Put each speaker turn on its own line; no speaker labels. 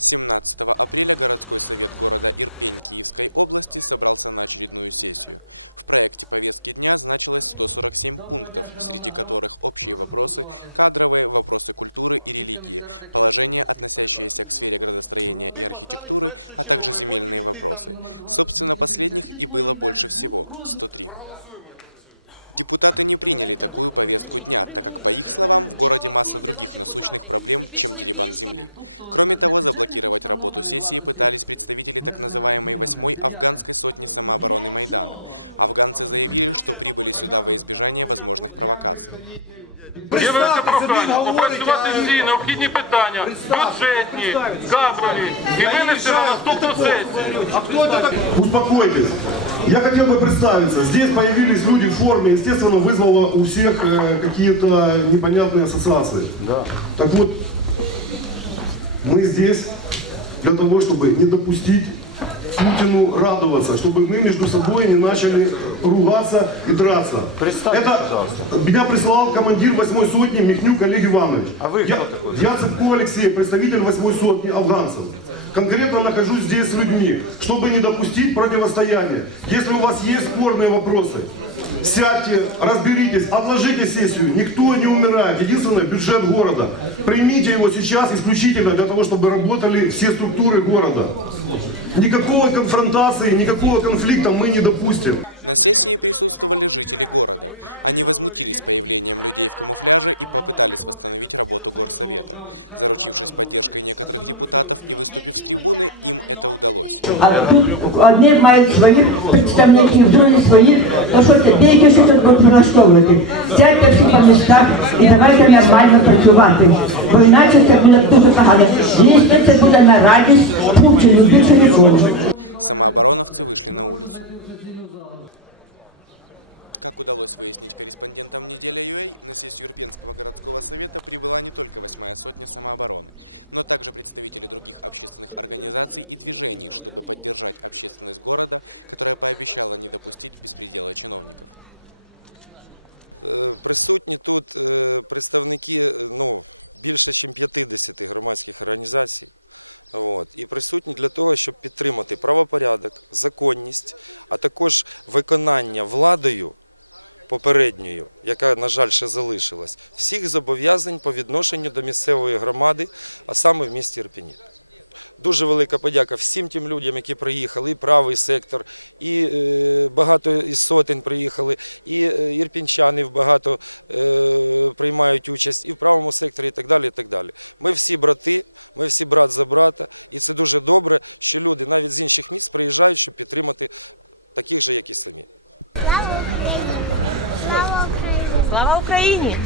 17 апреля городской совет города Ирпень Киевской области собрался на очередную сессию. В проекте повестки дня значилось 147 пунктов, среди которых общие вопросы, кадровые, вопросы культуры и религии, положения, относящиеся к сфере градостроения и архитектуры, а также земельные вопросы. Собственно, последних и было больше всего – 103. Депутаты не приняли такую повестку дня, так как, по их словам, в городе масса других насущных проблем, чем деребан земли. Кроме того, заблокировать работу сессии пытались представители так называемой «восьмой афганской сотни самообороны Майдана. Афганцы заявили, что прибыли сюда во избежание возможных провокаций.
Представтеся, він
прохання
говорить,
попрацювати
а...
всі необхідні питання,
Представте,
бюджетні,
представитесь.
кадрові, і
Я не
винести на
мешаю, кто
наступну
такой?
сесію.
А кто это так?
Успокойтесь. Я хотел бы представиться. Здесь появились люди в форме. Естественно, вызвало у всех э, какие-то непонятные ассоциации.
Да.
Так вот, мы здесь для того, чтобы не допустить Путину радоваться, чтобы мы между собой не начали ругаться и драться.
Представьтесь,
Это
пожалуйста.
Меня прислал командир 8 сотни Михнюк Олег Иванович.
А вы
я,
кто такой?
Я Цыпков Алексей, представитель 8 сотни афганцев. Конкретно нахожусь здесь с людьми, чтобы не допустить противостояния. Если у вас есть спорные вопросы, сядьте, разберитесь, отложите сессию. Никто не умирает. Единственное, бюджет города. Примите его сейчас исключительно для того, чтобы работали все структуры города. Никакого конфронтации, никакого конфликта мы не допустим.
На сессии присутствовали жители города. Они возмутились появлением людей в камуфляже и попытались восстановить работу горсовета. Заручившись поддержкой некоторых депутатов и выступив с трибуны, им это удалось.
А тут одні мають своїх представників, другі своїх. То що тут будуть влаштовувати? Сядьте всі по містах і давайте нормально працювати. Бо інакше це буде дуже погано. Лізти це буде на радість Путіну, більше нікому.
Самообороновцы вышли на улицу. Как удалось выяснить корреспондентам «Неделя ЮА», на сессию Ирпенского городского совета прибыла не только восьмая сотня самообороны, но также представители других общественных организаций и движений, чтобы поддержать общественность города, которая пообещала не допустить беспредела чиновников.
Е, Присутні тут е, представники е, ну, більше, ніж 50 громадських організацій. От, і присутні для того, щоб підтримати правопорядок, законність, а також виконання владою попередньою, яка, на жаль, ще залишилась, всіх зобов'язань по відношенню до місцевої громади, а саме в місті Ірпіні. Дуже велика подяка всім тим людям, які приїхали, і правий сектор, і е, багато із сотень приїхали, і е, ірпінчани багато е, приймають участь, і в правому секторі, і так далі. і так далі. Ми всі брати, ми всі брат за брата, і це дуже добре, що люди навіть з інших міст приїжджають, щоб підтримати таких же, як і самі.
Слава Україні!